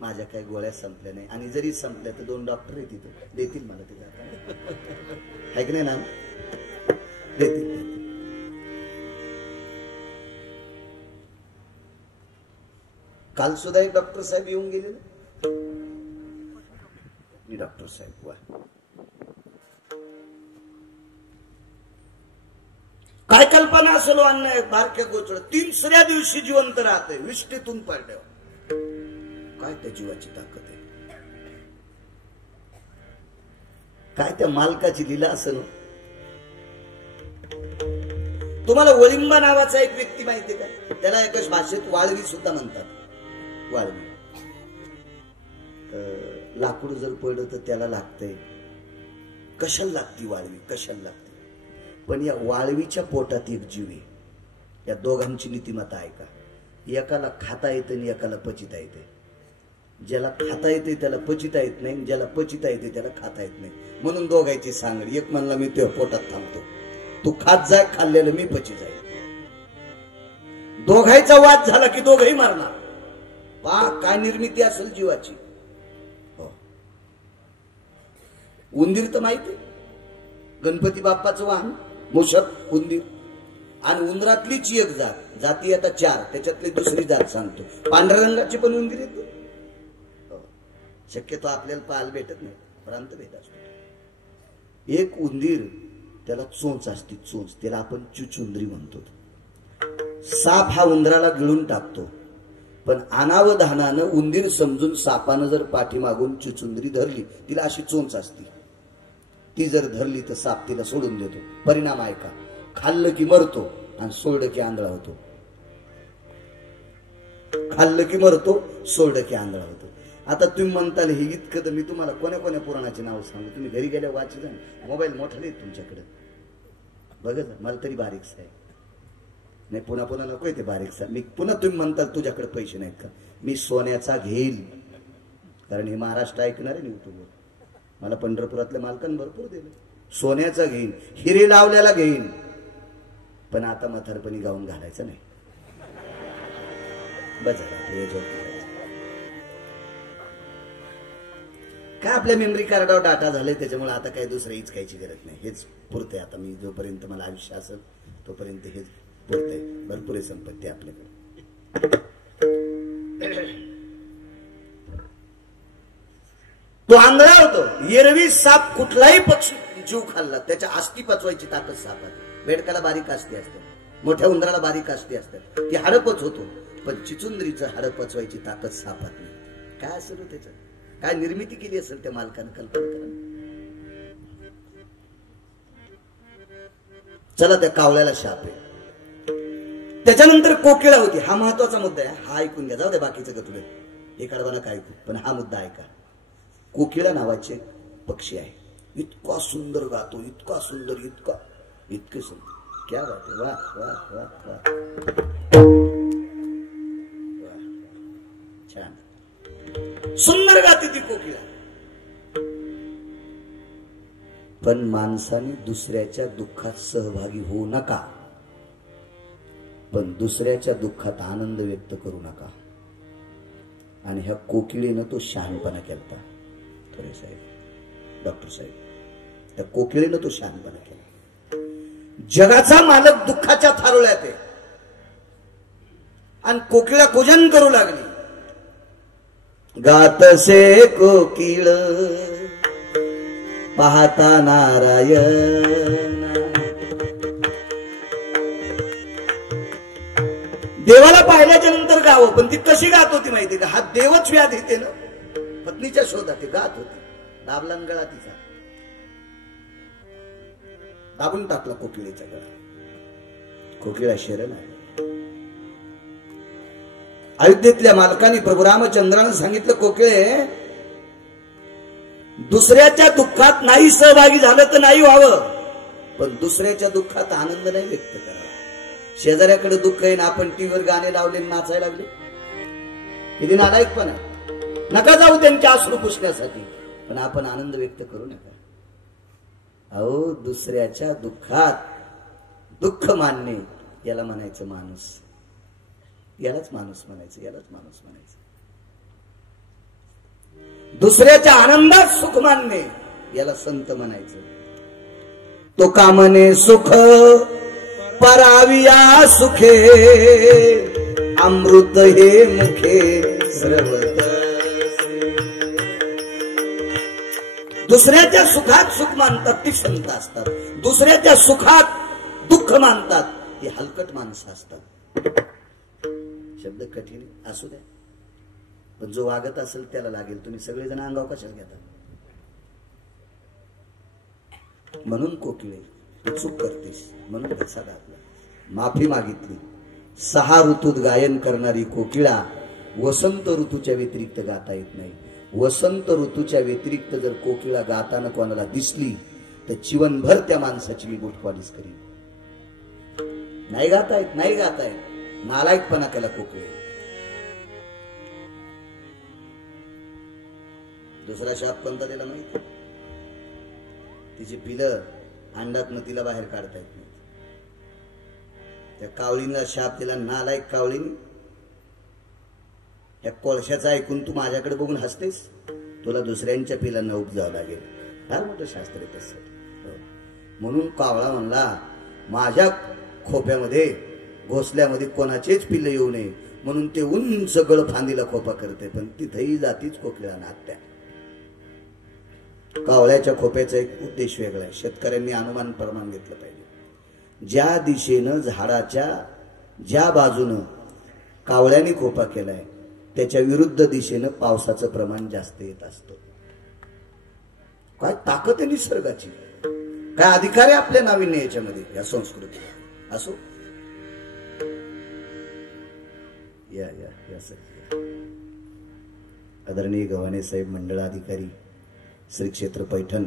माझ्या काही गोळ्या संपल्या नाही आणि जरी संपल्या तर 2 डॉक्टर आहेत तिथं, देतील मला ते. आहे की नाही ना? देतील. काल सुद्धा एक डॉक्टर साहेब येऊन गेले. डॉक्टर साहेब वा, काय कल्पना असेल अन्याय. बारक्या गोचड 3ऱ्या दिवशी जिवंत राहते विष्ठेतून पडल्यावर. काय त्या जीवाची ताकद आहे, काय त्या मालकाची लीला असेल. तुम्हाला वळिंबा नावाचा एक व्यक्ती माहिती का? त्याला एकाच भाषेत वाळवी सुद्धा म्हणतात. वाळवी लाकूड जर पडलं तर त्याला लागतंय. कशाला लागती वाळवी? कशाला लागते? पण या वाळवीच्या पोटात एक जीव आहे. या दोघांची नीतिमत्ता आहे का? एकाला खाता येते आणि एकाला पचिता येते. ज्याला खाता येते त्याला पचिता येत नाही, ज्याला पचिता येते त्याला खाता येत नाही. म्हणून दोघांची सांगड. एक म्हणला मी तुझ्या पोटात थांबतो, तू खात जाय, खाल्लेलं मी पची जाईल. दोघांचा वाद झाला की दोघही मारणार. पहा काय निर्मिती असेल जीवाची. हो. उंदीर तर माहिती, गणपती बाप्पाचं वाहन मूषक उंदीर. आणि उंदरातलीच एक जात, जाती आता 4, त्याच्यातली दुसरी जात सांगतो. पांढऱ्या रंगाची पण उंदीर येते. शक्यतो आपल्याला पाहायला भेटत नाही, प्रांतभेद असतो. एक उंदीर त्याला चोच असते, चोच. त्याला आपण चुचुंदरी म्हणतो. साप हा उंदराला गिळून टाकतो, पण अनावधानानं उंदीर समजून सापानं जर पाठीमागून चुचुंदरी धरली, तिला अशी चोच असती. ती जर धरली तर साप तिला सोडून देतो. परिणाम आहे का? खाल्लं की मरतो आणि सोडलं की आंधळा होतो. खाल्लं की मरतो, सोडलं की आंधळा होतो. आता तुम्ही म्हणताल हे इतकं तर मी तुम्हाला कोण्या कोण्या पुराणाचे नाव सांगू. तुम्ही घरी गेल्या वाची जा. मोबाईल मोठा नाही तुमच्याकडे, बघा. मला तरी बारीकसा आहे. नाही पुन्हा पुन्हा नकोय ते बारीकसा. मी पुन्हा तुम्ही म्हणताल तुझ्याकडे पैसे नाहीत का? मी सोन्याचा घेईल, कारण हे महाराष्ट्र ऐकणार आहे युट्यूबवर. मला पंढरपुरातल्या मालकांनी भरपूर दिलं. सोन्याचा घेईन, हिरे लावल्याला घेईन, पण आता म्हातारपणी गाऊन घालायचं नाही. काय आपल्या मेमरी कार्डावर डाटा झाले, त्याच्यामुळे आता काही दुसरं हीच कायची गरज नाही. हेच पुरते. आता मी जोपर्यंत मला आयुष्य असेल तोपर्यंत हेच पुरते. भरपूर संपत्ती आपल्याकडे. तो आंधळा होतो. एरवी साप कुठलाही पक्षी जीव खाल्ला त्याच्या अस्थि पचवायची ताकद सापात. बेडकाला बारीक अस्थि असते, मोठ्या उंदराला बारीक अस्थि असतात, ती हाडपच होतो. पण चिचुंद्रीचं हाड पचवायची ताकद सापात नाही. काय असेल त्याचं, काय निर्मिती केली असेल त्या मालकानं, कल्पना करा. चला त्या कावळ्याला शाप आहे. त्याच्यानंतर कोकिळा होती. हा महत्वाचा मुद्दा आहे, हा ऐकून घ्या. जाऊ दे बाकीचं गतुले, हे कडवाना काय ऐकू, पण हा मुद्दा ऐका. कोकिळा नावाचे पक्षी आहे. इतका सुंदर गातो, इतका सुंदर, इतके सुंदर. क्या बात आहे, वा वा वा वा, छान सुंदर गाते ती कोकिळा. पण माणसाने दुसऱ्याच्या दुःखात सहभागी होऊ नका, पण दुसऱ्याच्या दुःखात आनंद व्यक्त करू नका. आणि ह्या कोकिळीनं तो शहाणपणा केलता. खरे साहेब, डॉक्टर साहेब, त्या कोकिळीनं तो शहाणपणा केला. जगाचा मालक दुःखाच्या थारोळ्यात आहे आणि कोकिळा कुजन करू लागली. गातसे कोकिळ पाहता नारायण. देवाला पाहिल्याच्या नंतर गावं, पण ती कशी गात होती माहिती का? हा देवच व्याध येते ना, पत्नीच्या शोधात गात होती. दाबला गळा तिचा, दाबून टाकला कोकिळीचा गळा. कोकिळा शरण आहे. अयोध्येतल्या मालकाने प्रभू रामचंद्रानं सांगितलं, कोकिळे दुसऱ्याच्या दुःखात नाही सहभागी झालं तर नाही व्हावं, पण दुसऱ्याच्या दुःखात आनंद नाही व्यक्त करावा. शेजाऱ्याकडे दुःख आहे ना, आपण टीव्हीवर गाणे लावले, नाचायला लागले, किती नालायकपण आहे. नका जाऊ त्यांच्या अश्रू पुसण्यासाठी, पण आपण आनंद व्यक्त करू नका. अहो, दुसऱ्याच्या दुःखात दुःख मानणे, याला म्हणायचं माणूस. यालाच माणूस म्हणायचं, यालाच माणूस म्हणायचं. दुसऱ्याच्या आनंदात सुख मानणे, याला संत म्हणायचं. तो कामने सुख पराविया सुखे, अमृत हे मुखे सर्वत. दुसऱ्याच्या सुखात सुख मानतात ती संत असतात. दुसऱ्याच्या सुखात दुःख मानतात ती हलकट माणसं असतात. शब्द कठीण असू द्या, पण जो वागत असेल त्याला लागेल. तुम्ही सगळेजण अंगावर कशाला घेता? म्हणून कोकिळे तू चूक करतेस, म्हणून घसा घातला, माफी मागितली. 6 ऋतूत गायन करणारी कोकिळा वसंत ऋतूच्या व्यतिरिक्त गाता येत नाही. वसंत ऋतूच्या व्यतिरिक्त जर कोकिळा गाताना कोणाला दिसली तर जीवनभर त्या माणसाची मी बुटपालीस करीन. नाही गातायत, नाही गातायत, नालायकपणा केला कोकिळे. दुसरा शाप कोणता दिला माहिती? तिची पिलं अंडातनं तिला बाहेर काढता येत नाही. त्या कावळीला शाप दिला, नालायक कावळीने. त्या कोळशाचा ऐकून तू माझ्याकडे बघून हसतेस, तुला दुसऱ्यांच्या पिलांना उपजावं लागेल. फार मोठं शास्त्र आहे तसं. म्हणून कावळा म्हणला, माझ्या खोप्यामध्ये घोसल्यामध्ये कोणाचेच पिल्लं येऊ नये म्हणून ते उंच गळ फांदीला खोपा करते. पण तिथेही जातीच कोकिळा नात्या. कावळ्याच्या खोप्याचा एक उद्देश वेगळा आहे. शेतकऱ्यांनी अनुमान प्रमाण घेतलं पाहिजे. ज्या दिशेनं झाडाच्या ज्या बाजूनं कावळ्याने खोपा केलाय त्याच्या विरुद्ध दिशेनं पावसाचं प्रमाण जास्त येत असतं. काय ताकद आहे निसर्गाची, काय अधिकार आहे आपल्या नाविन्य याच्यामध्ये, या संस्कृतीला. असो, या या या सर. आदरणीय गव्हाणे साहेब, मंडळाधिकारी, श्री क्षेत्र पैठण.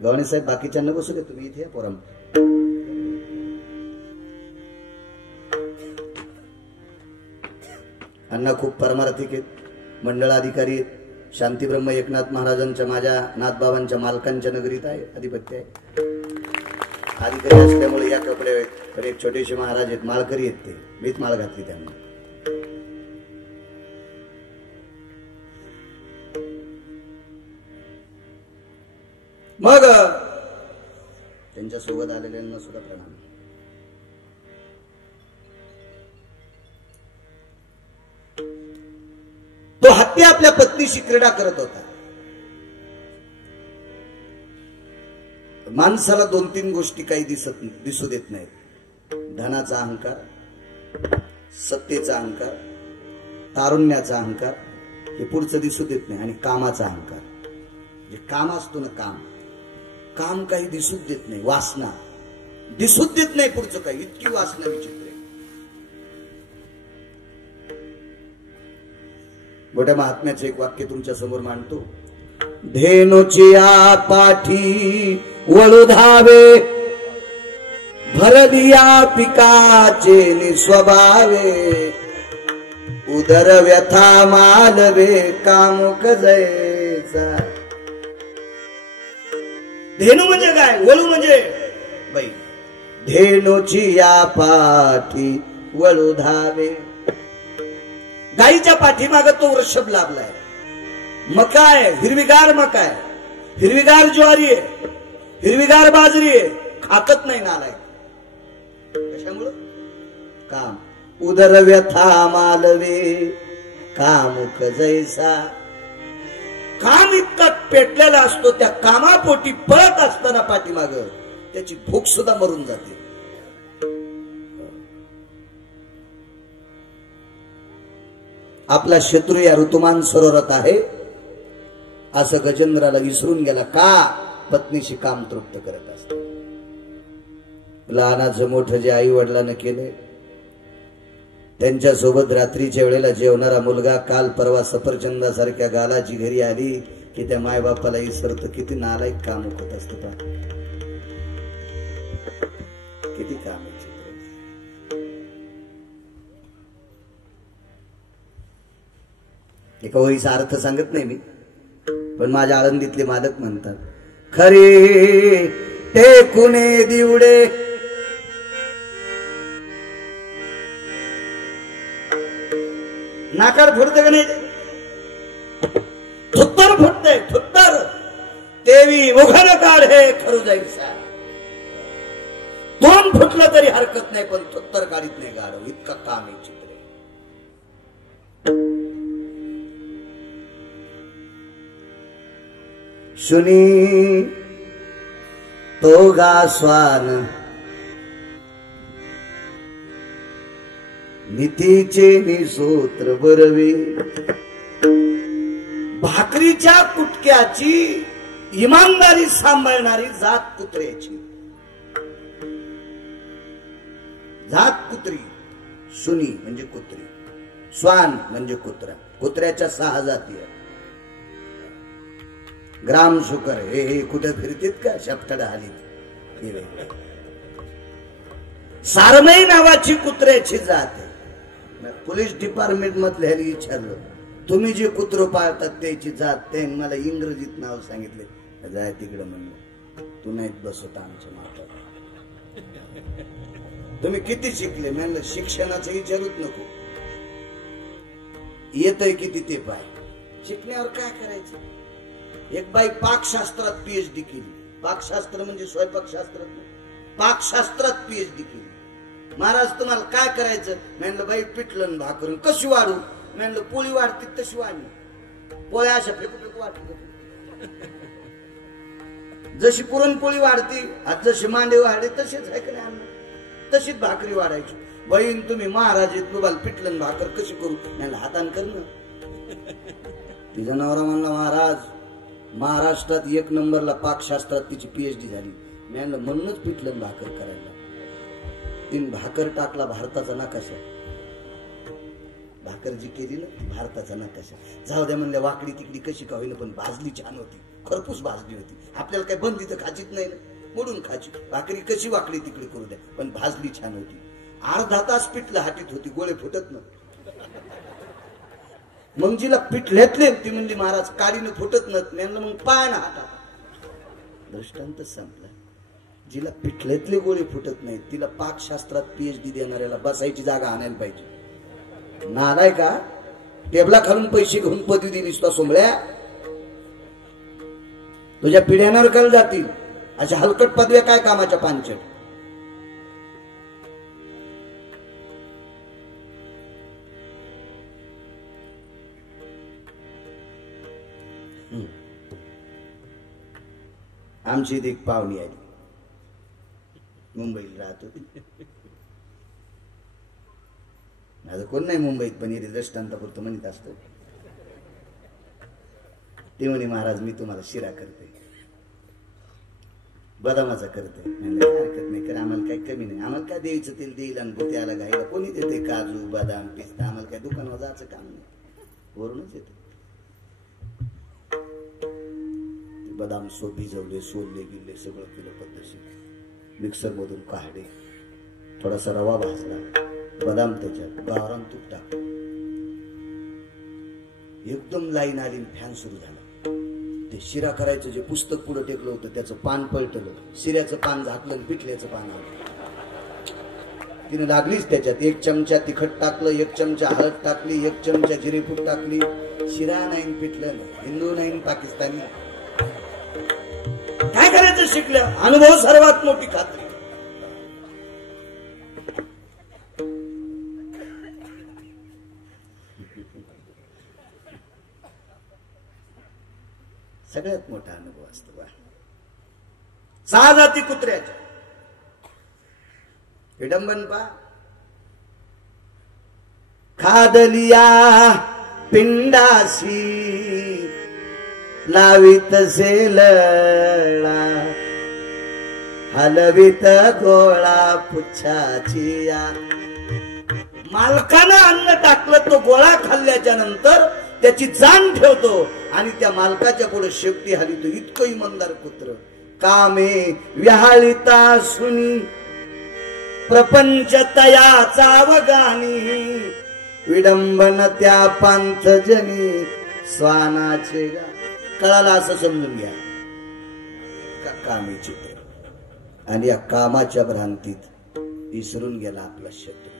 गव्हाणे साहेब बाकीच्यांना बसू दे, तुम्ही इथे पोराम. अण्णा खूप परमार्थिक आहेत, मंडळाधिकारी आहेत, शांतीब्रह्म एकनाथ महाराजांच्या, माझ्या नाथबाबांच्या मालकांच्या नगरीत आहे, अधिपत्य आहे. अधिकारी असल्यामुळे या कपड्यावर एक छोटेसे महाराज आहेत, माळकरी आहेत, ते मीच माळ घातली त्यांना. मग त्यांच्या सोबत आलेल्यांना सुद्धा प्रणाम. तो हत्ती आपल्या पत्नीशी क्रीडा करत होता. माणसाला 2-3 गोष्टी काही दिसू देत नाहीत. धनाचा अहंकार, सत्तेचा अहंकार, तारुण्याचा अहंकार, हे पुढचं दिसू देत नाही, आणि कामाचा अहंकार. जे काम असतो ना, काम काही दिसूच देत नाही. वासना दिसूच देत नाही पुढचं काही. इतकी वासना विचित्र आहे. मोठ्या महात्म्याचं एक वाक्य तुमच्या समोर मांडतो. धेनुची या पाठी वळू धावे, भरलिया पिकाचे निस्वभावे, उदर व्यथा मालवे कामुक जैसा. धेनू म्हणजे काय? वळू म्हणजे बाई. धेनुची या पाठी वळू धावे. गाईच्या पाठीमाग तो वृषभ लाभलाय. मका आहे, हिरवीगार मका आहे, हिरवीगार ज्वारी आहे, हिरवीगार बाजरी आहे. खातच नाही नालाय. कशामुळं? काम. उदर व्यथा मालवे कामुक जैसा. काम इतका पेटलेला असतो, त्या कामापोटी पळत असताना पाठीमाग त्याची भूक सुद्धा मरून जाते. आपला शत्रू या ऋतुमान सरोवरात आहे असं गजेंद्राला विसरून गेला. का? पत्नीशी काम तृप्त करत असत. लहानाचं मोठं जे आई वडिलांना केले, त्यांच्यासोबत रात्रीच्या वेळेला जेवणारा मुलगा काल परवा सफरचंदासारख्या गालाची घरी आली की त्या मायबापाला इसरत. किती नालायक काम होत असत. किती काम. एका वहीचा अर्थ सांगत नाही मी, पण माझ्या आळंदीतले मालक म्हणतात, खरे टेकुने दिवडे नाकार फुटते का नाही? थुत्तर फुटते, थुत्तर. तेवी मुखन काढे खरू जायचा. दोन फुटलं तरी हरकत नाही, पण थुत्तर काढीत नाही गाडव. इतका काम आहे. चित्र शुनी तो गास्वान नीतीचे निसूत्र बरवे. भाकरीच्या कुटक्याची इमानदारी सांभाळणारी जात कुत्र्याची. जात कुत्री. शुनी म्हणजे कुत्री, स्वान म्हणजे कुत्रा. कुत्र्याच्या 6 जाती आहेत. ग्राम शुकर हे कुठे फिरतीत का? शपथड हालीत. सारमई नावाची कुत्र्याची जात आहे. पोलीस डिपार्टमेंट मधल्या विचारलं, तुम्ही जे कुत्र पाळतात त्याची जात? ते मला इंग्रजीत नाव सांगितले. जाय तिकडे म्हणलं, तू नाहीत बसवता आमच्या माथ्यावर. तुम्ही किती शिकले? म्हणलं शिक्षणाचं विचारूच नको. येतय किती ते पाय. शिकण्यावर काय करायचं? एक बाई पाकशास्त्रात PhD केली. पाकशास्त्र म्हणजे स्वयंपाकशास्त्र. पाकशास्त्रात PhD केली. महाराज तुम्हाला काय करायचं? म्हणलं बाई पिठलं भाकरून कशी वाढू? म्हणलं पोळी वाढती तशी वाढली. पोळ्या अशा फेकू फेकू वाटली. जशी पुरणपोळी वाढती, आज जशी मांडे वाढे तशीच आहे का नाही? तशीच भाकरी वाढायची. बहीण तुम्ही महाराज आहेत, तुम्हाला पिठलं भाकर कशी करू? म्हणलं हातान कर ना. तिचा नवरा म्हणला, महाराज महाराष्ट्रात 1 नंबरला पाकशास्त्रात तिची PhD झाली. म्हणलं म्हणूनच पिठलं भाकर करायला. तीन भाकर टाकला भारताचा नकाशा. भाकर जी केली ना ती भारताचा नकाशा. जाऊ द्या म्हणल्या, वाकडी तिकडी कशी का होईना पण भाजली छान होती. खरपूस भाजली होती. आपल्याला काही बंदी तर खाचीत नाही ना, मोडून खाची. भाकरी कशी वाकडी तिकडी करू द्या पण भाजली छान होती. अर्धा तास पिठलं हातीत होती, गोळे फुटत न. मग जिला पिठल्यातले ती म्हणजे महाराज काडीने फुटत नत. मग पाय ना हातात. दृष्टांत संपला. जिला पिठल्यातले गोळे फुटत नाहीत तिला पाकशास्त्रात PhD देणाऱ्याला बसायची जागा आणायला पाहिजे. नालाय का? टेबला खालून पैसे घेऊन पदवी दिलीस तो सोमळ्या. तुझ्या पिढ्यावर कल जातील अशा हलकट पदव्या काय कामाच्या? पांचट. आमची इथे एक पाहुणी आली, मुंबईला राहत होती. माझं कोण नाही मुंबईत, पण इथे दृष्टांतापुरतं म्हणत असतो. ते म्हणे महाराज मी तुम्हाला शिरा करते, बदामाचा करते. म्हणलं हरकत नाही कर, आम्हाला काही कमी नाही. आम्हाला काय द्यायचं तेल देईल आणि त्याला घायला कोणी देते काजू बदाम पिस्ता, आम्हाला काय दुकानावर जायचं काम नाही, वरूनच येते. बदाम भिजवले, सोलले गिल्ले सगळं केलं पद्धतशीर, मिक्सर मधून काढले, थोडासा रवा भाजला, बदाम त्याच्यात, गावरान तूप टाकलं, एकदम लाईन आली, फॅन सुरू झाला. ते शिरा करायचं जे पुस्तक पुढे टेकलं होतं त्याचं पान पलटलं, शिऱ्याचं पान झाकलं, पिठल्याचं पान आलं. तिने लागलीच त्याच्यात. 1 चमचा तिखट टाकलं, 1 चमचा हळद टाकली, 1 चमचा जिरेपूड टाकली. शिरा नाही पिठलं नाही, हिंदू नाही पाकिस्तानी. काय करायचं शिकलं, अनुभव सर्वात मोठी खात्री. सगळ्यात मोठा अनुभव असतो. 6 जाती कुत्र्याच्या विडंबन पा. खादलिया पिंडासी लावित सेलळा, हलवित गोळा पुच्छाचिया. मालकानं अन्न टाकलं, तो गोळा खाल्ल्याच्या नंतर त्याची जाण ठेवतो आणि त्या मालकाच्या पुढे शेपटी हलितो. इतकं इमानदार कुत्र. कामे व्याहाळिता सुनी प्रपंच तयाचा वगानी, विडंबन त्या पंथजनी स्वानाचे गा. कळाला असं समजून घ्या. कामी चित्र आणि या कामाच्या भ्रांतीत विसरून गेला आपला शत्रू,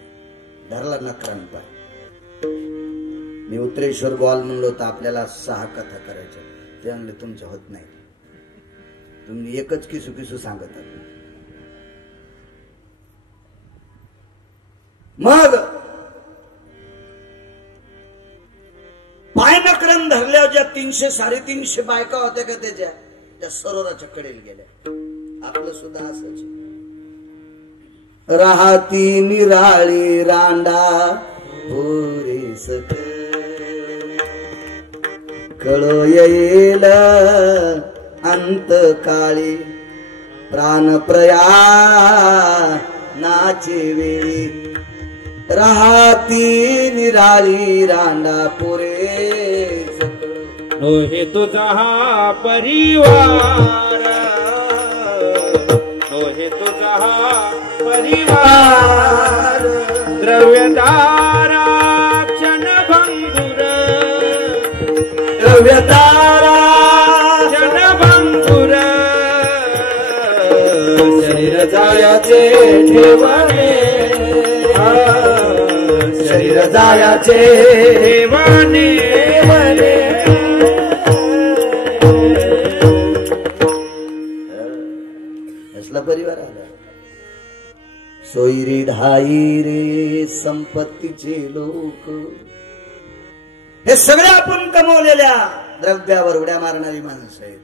धरला नकरान पाय. मी उत्तरेश्वर बॉल म्हणलो तर आपल्याला 6 कथा करायच्या. ते म्हणले तुमच्या होत नाही, तुम्ही एकच किसू किसू सांगत आहात. मग पाय नकरन धरल्यावर ज्या 300-350 बायका होत्या का त्या सरोवराच्या कडेला गेल्या. आपलं सुद्धा असंच. राहती निराळी रांडा पुरे सख, कळो येईल अंत काळी, प्राण प्रया नाचे वेळी. राहती निराळी रांडा पुरे सख, हे तुझा हा परिवार, हे तुझा हा परिवार. द्रव्यदारा क्षणभंगुर, द्रव्यदारा क्षणभंगुर. शरीर जायाचे ठेवणे, शरीर जायाचे ठेवणे. असला परिवार आला. सोयरी ढाई रे संपत्तीचे लोक, हे सगळे आपण कमवलेल्या द्रव्यावर उड्या मारणारी माणसं आहेत.